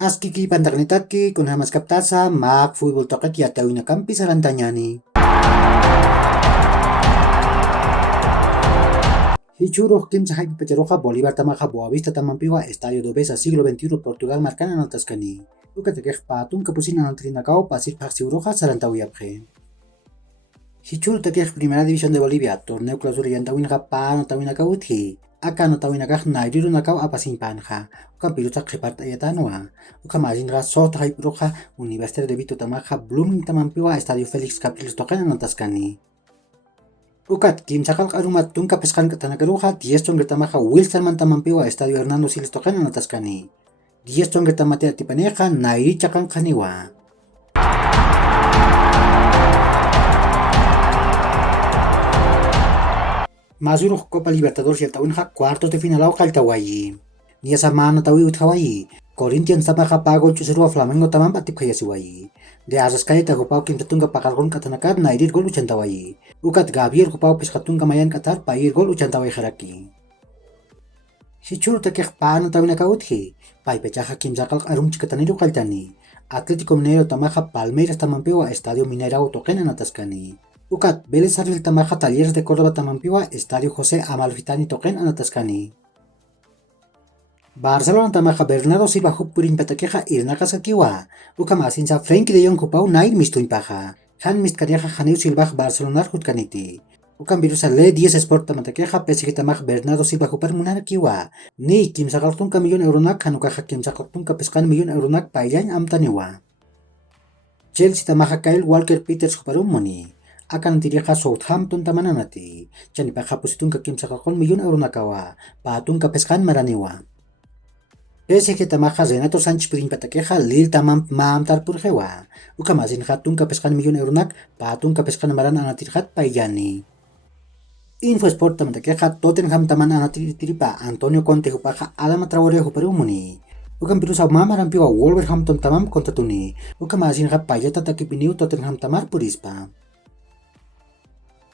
Askiki pantaknitaki kunhamas kaptasa mak futbol toket yatawina kampi sarantanyani. Hichuruh kim sahai peceroja Bolívar tamaja Boavista tamampiwa Estadio Dobesa siglo XXI Portugal marcana naltaskani. Ukatekej patun kapusina naltrinakao pasir paxiuroja sarantawiyapje. Hichuru tekej Primera División de Bolivia, torneo clausura yantawinja pa notawinaka uthi. Aka notawinakaj nairiru nakao apasin panja. Ukan piruta reparta yatanoa. Ukan majinra sota haipuroja Universidad de Vito tamaja Blooming tamampiwa Estadio Félix Capriles tokena naltaskani. Ukat kim sakal karumat tunka peskan katanakaruja 10 tamaja Wilstermann tamampiwa Estadio Hernando Siles tokena naltaskani. 10 tamatea tipaneja nairi chakan kaniwa. Mazuruk Copa Libertadores yaltawinja cuartos de final au kaltawayi. Nia samana tawi uthawayi. Corinthians tamaja pago chusirua Flamengo tamam patipkayasiwayi. De Arrascaeta tagapau kim tatunga pakalgon katanakar nairir gol uchantawayi. Ukat Gabriel gupau pescatunga mayan katar pair gol uchantawayi haraki. Hichuru tekej paano tawinaka uthi. Pai pechaja kim sakal arum chikataniru kaltani. Atlético Mineiro tamaja Palmeiras tamampiwa Estadio Mineirao tokena nataskani. Ukat Vélez Sarsfield tamaja Talleres de Córdoba tamampiwa Estadio José Amalfitani token anataskani. Barcelona tamaja Bernardo Silva huppurin petakeja irnakasakiwa. Ukamasinsa Frenkie de Jong kupau nair mistuimpaja. Han mistkariaja Janeu Silva Barcelonar hutkaniti. Ukan virusa le 10 Sport tamatakeja PSG tamaj Bernardo Silva hupar munarakiwa. Ni kim sakaltunka millón euronak hanukaja kim sakaltunka peskan millón euronak pailan amtaniwa. Chelsea tamaja Kyle Walker Peters huparum moni. Akan tiriha Southampton tamananati. Chani pahapusitunka kim sakakon millón euronakawa. Patunka peskan maraniwa. PSG tamaja Renato Sánchez Patakeja Lille tamam maamtar purjewa. Ukamasin hatunka peskan millón euronak patunka peskan maran anatirhat payani. Infosport tamatakeja Tottenham taman anatiripa Antonio Conte hupaja Adama Traore huparumuni. Ukam pirusa mamarampiwa Wolverhampton tamam kontatuni. Ukamasin payata takipiniu Tottenham tamar purispa.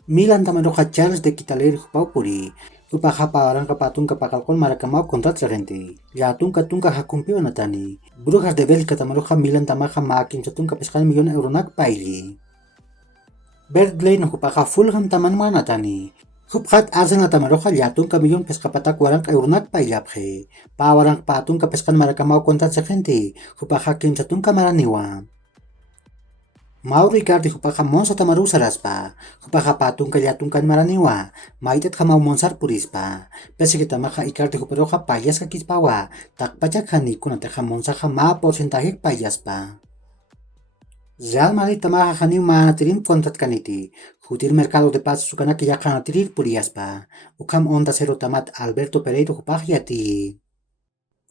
Milan tamaroja Charles de Kitaler hupau puri. Upaja paranka patunka pakalkon marakamau kontrat sarenti. Ya tunka hakumpiwa natani. Brujas de Bélgica tamaroja Milan tamaja makim satunka peskan millón euronak paili. Bert no hupaja Fulham taman manatani. Huphat Arsenal tamaroja ya tunka millón pescapatak warank euronak pailapje. Pa warank patunka peskan marakamau kontrat sarenti. Hupaja kim satunka maraniwa. Mauro Icardi hupaja Monza tamaru saraspa. Hupaja patunka yatunkan maraniwa. Maitet hamau monsar purispa. Pese que tamaja Icardi huparoja payasca kispawa. Takpachakani kunateja Monzaja ma porcentaje payaspa. Real Madrid tamaja janiu manatirin kontrat kaniti. Jutir mercado de paz sukanaki ya kanatirir puriaspa. Ukam onda cero tamat Alberto Pereiro hupaja yati.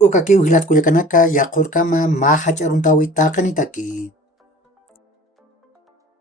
Ukaki uhilat kuyakanaka ya korkama ma hacharuntawi takanitaki.